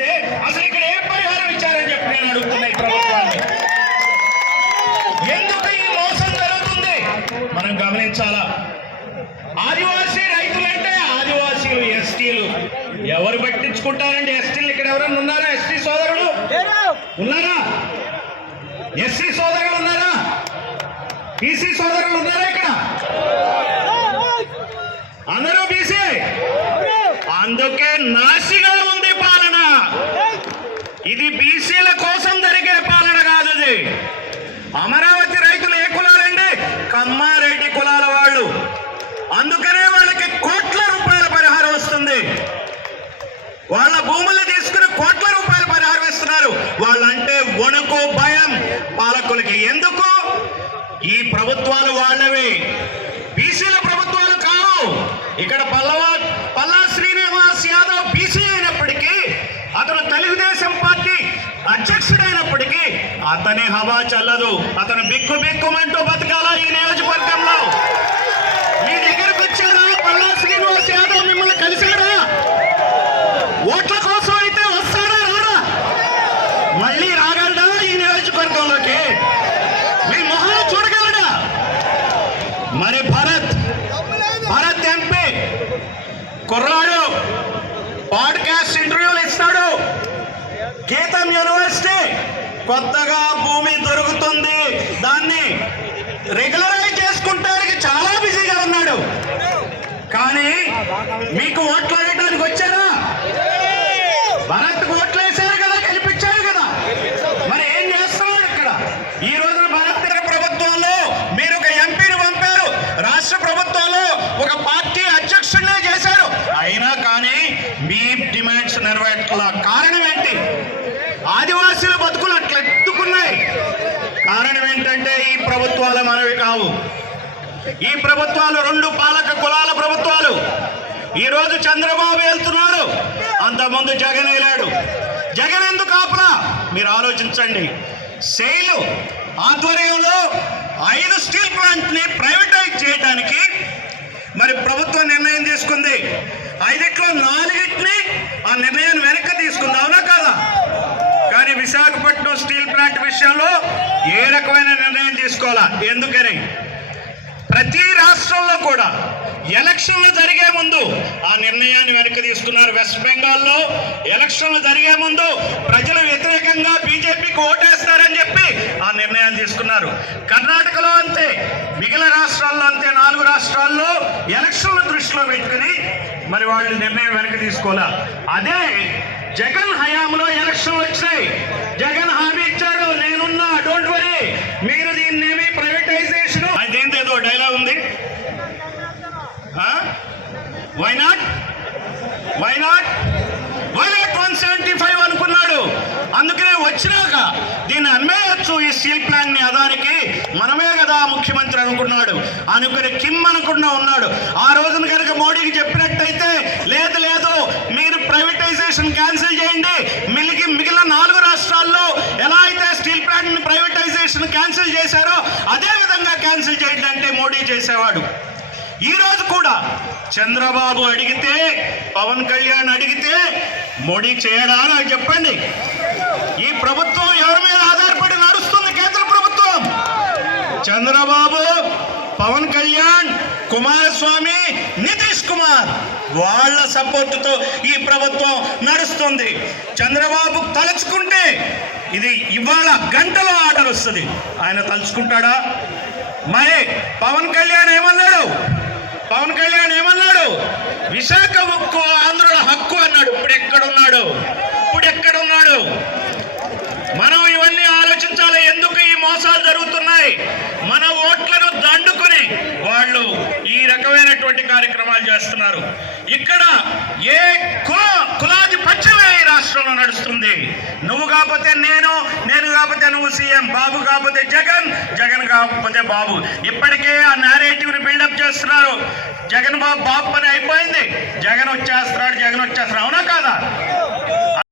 ఇస్తే అసలు ఇక్కడ ఏం పరిహారం ఇచ్చారని చెప్పి నేను అడుగుతున్నా ఈ ప్రభుత్వాన్ని. ఎందుకు ఈ మోసం జరుగుతుంది? మనం గమనించాలా? ఆదివాసీ రైతులంటే ఆదివాసీలు ఎస్టీలు. ఎవరు పట్టించుకుంటారండి? ఎస్టీలు ఇక్కడ ఎవరైనా ఉన్నారా? ఎస్టీ సోదరులు? ఉన్నారా? ఎస్సీ సోదరులు ఉన్నారా? బీసీ సోదరులు ఉన్నారా ఇక్కడ? అందరూ బీసీ? అందుకే నాసిగా ఇది బీసీల కోసం జరిగే పాలన కాదు అది అమరావతి రైతులు ఏ కులాలండి? కమ్మారెడ్డి కులాల వాళ్ళు. అందుకనే వాళ్ళకి కోట్ల రూపాయల పరిహారం వస్తుంది. వాళ్ళ భూములు తీసుకుని కోట్ల రూపాయల పరిహారం ఇస్తున్నారు. వాళ్ళంటే వణుకు భయం. పాలకులకి ఎందుకు? ఈ ప్రభుత్వాలు వాళ్ళవి. బీసీల ప్రభుత్వాలు కావు. ఇక్కడ పల్లవ పల్లా శ్రీనివాస్ యాదవ్ బీసీ అయినప్పటికీ అతను తెలుగుదేశం పార్టీ అధ్యక్షుడైనప్పటికీ అతని హవా చల్లదు. అతను బిక్కు బిక్కుమంటూ బతకాలా ఈ నియోజకవర్గంలో? మీ దగ్గరకు వచ్చాడా? పల్లా శ్రీనివాస్ యాదవ్ మిమ్మల్ని కలిశాడా? ఓట్ల కోసం అయితే వస్తాడా రాడా? మళ్ళీ రాగలడా ఈ నియోజకవర్గంలోకి? మీ మొహాలు చూడగలడా? మరి భరత్ భరత్ ఎంపీ కుర్రాడు కొత్తగా భూమి దొరుకుతుంది. దాన్ని రెగ్యులరైజ్ చేసుకుంటానికి చాలా బిజీగా ఉన్నాడు. కానీ మీకు ఓట్లు అడగడానికి వచ్చారా? భరత్ ఓట్లు వేశారు కదా కనిపించారు కదా. మరి ఏం చేస్తున్నాడు ఇక్కడ? ఈ రోజున భరత్ ప్రభుత్వంలో మీరు ఒక ఎంపీని పంపారు. రాష్ట్ర ప్రభుత్వంలో ఒక పార్టీ అధ్యక్షుడినే చేశారు. అయినా కానీ మీ డిమాండ్స్ నెరవేర్చల ప్రభుత్వాల మనవి కావు. ఈ ప్రభుత్వాలు రెండు పాలక కులాల ప్రభుత్వాలు. ఈరోజు చంద్రబాబు వెళ్తున్నాడు. అంతకుముందు జగన్ వెళ్ళాడు. జగన్ ఎందుకు ఆపలా మీరు ఆలోచించండి. శైలు ఆధ్వర్యంలో ఐదు స్టీల్ ప్లాంట్ని ప్రైవేటైజ్ చేయడానికి మరి ప్రభుత్వం నిర్ణయం తీసుకుంది. ఐదిట్లో నాలుగిటిని ఆ నిర్ణయం వెనక్కి తీసుకుంది. అవునా కాదా? కానీ విశాఖపట్నం స్టీల్ ప్లాంట్ విషయంలో ఏ రకమైన నిర్ణయం తీసుకోవాలా? ఎందుకని? ప్రతి రాష్ట్రంలో కూడా ఎలక్షన్లు జరిగే ముందు ఆ నిర్ణయాన్ని వెనక్కి తీసుకున్నారు వెస్ట్ బెంగాల్లో. ఎలక్షన్లు జరిగే ముందు ప్రజలు వ్యతిరేకంగా బీజేపీకి ఓటేస్తారని చెప్పి ఆ నిర్ణయాన్ని తీసుకున్నారు. కర్ణాటకలో అంతే మిగిలిన రాష్ట్రాల్లో అంతే. నాలుగు రాష్ట్రాల్లో ఎలక్షన్లు దృష్టిలో పెట్టుకుని మరి వాళ్ళు నిర్ణయం వెనక్కి తీసుకోవాలా? అదే జగన్ హయాంలో ఎలక్షన్లు వచ్చాయి Jagan Hagia why not why not why not one seventy five అనుకున్నాడు? అందుకనే వచ్చినాక దీన్ని అమ్మేయచ్చు ఈ స్టీల్ ప్లాంట్ని అదానికి మనమే కదా ముఖ్యమంత్రి అనుకున్నాడు. అనుకుని కిమ్ అనుకున్నా ఉన్నాడు. ఆ రోజున కనుక మోడీకి చెప్పినట్టయితే లేదు లేదు మీరు ప్రైవేటైజేషన్ క్యాన్సిల్ చేయండి. మిలికి మిగిలిన నాలుగు రాష్ట్రాల్లో ఎలా అయితే స్టీల్ ప్లాంట్ని ప్రైవేటైజేషన్ క్యాన్సిల్ చేశారో అదే విధంగా క్యాన్సిల్ చేయండి అంటే మోడీ చేసేవాడు. ఈ రోజు కూడా చంద్రబాబు అడిగితే పవన్ కళ్యాణ్ అడిగితే మోడీ చేయడా అని చెప్పండి. ఈ ప్రభుత్వం ఎవరి మీద ఆధారపడి నడుస్తుంది కేంద్ర ప్రభుత్వం? చంద్రబాబు పవన్ కళ్యాణ్ కుమారస్వామి నితీష్ కుమార్ వాళ్ళ సపోర్టుతో ఈ ప్రభుత్వం నడుస్తుంది. చంద్రబాబు తలుచుకుంటే ఇది ఇవాళ గంటలో ఆర్డర్ వస్తుంది. ఆయన తలుచుకుంటాడా? మరి పవన్ కళ్యాణ్ ఏమన్నాడు? పవన్ కళ్యాణ్ ఏమన్నాడు? విశాఖ ఉక్కు ఆంధ్రుల హక్కు అన్నాడు. ఇప్పుడు ఎక్కడున్నాడు? ఇప్పుడు ఎక్కడున్నాడు? మనం ఇవన్నీ ఆలోచించాలి. ఎందుకు ఈ మోసాలు జరుగుతున్నాయి? మన ఓట్లను దండుకొని వాళ్ళు ఈ రకమైనటువంటి కార్యక్రమాలు చేస్తున్నారు. ఇక్కడ ఏ కుల కులాధిపత్యమే ఈ రాష్ట్రంలో నడుస్తుంది. నువ్వు కాకపోతే నేను నేను కాకపోతే నువ్వు సీఎం బాబు కాకపోతే జగన్ జగన్ కాకపోతే బాబు. ఇప్పటికే ఆ నేరేటివ్ని చేస్తున్నారు. జగన్ బాబు బాబు పని అయిపోయింది. జగన్ వచ్చేస్తున్నాడు జగన్ వచ్చేస్తున్నాడు. అవునా కాదా?